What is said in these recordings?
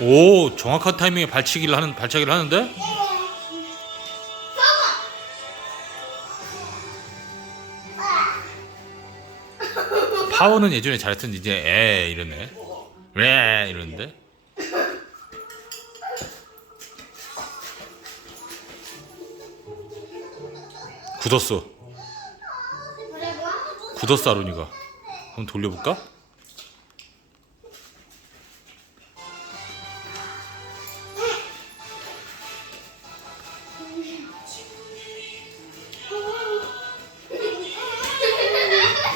오 정확한 타이밍에 발치기를 하는 발차기를 하는데? 파워는 예전에 잘했던 이제 에 이러네. 왜 이러는데? 굳었어. 굳었어 아론이가. 한번 돌려볼까?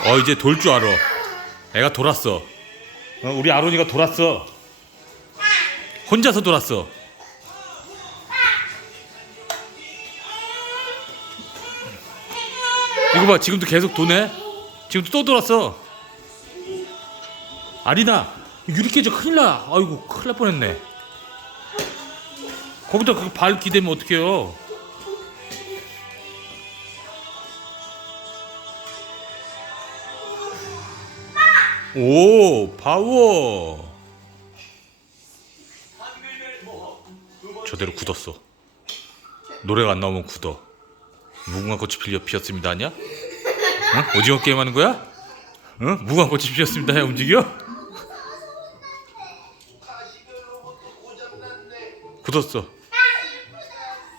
어 이제 돌 줄 알아. 애가 돌았어. 어, 우리 아론이가 돌았어. 혼자서 돌았어. 이거 봐 지금도 계속 도네. 지금도 또 돌았어. 아리나 유리 깨져 큰일 나. 아이고 큰일 날 뻔했네. 거기다 그 발 기대면 어떡해요. 오 파워 저대로 굳었어 노래가 안 나오면 굳어 무궁화 꽃이 필려 피었습니다 아니야? 응? 오징어 게임 하는 거야? 응? 무궁화 꽃이 피었습니다 해 움직여? 굳었어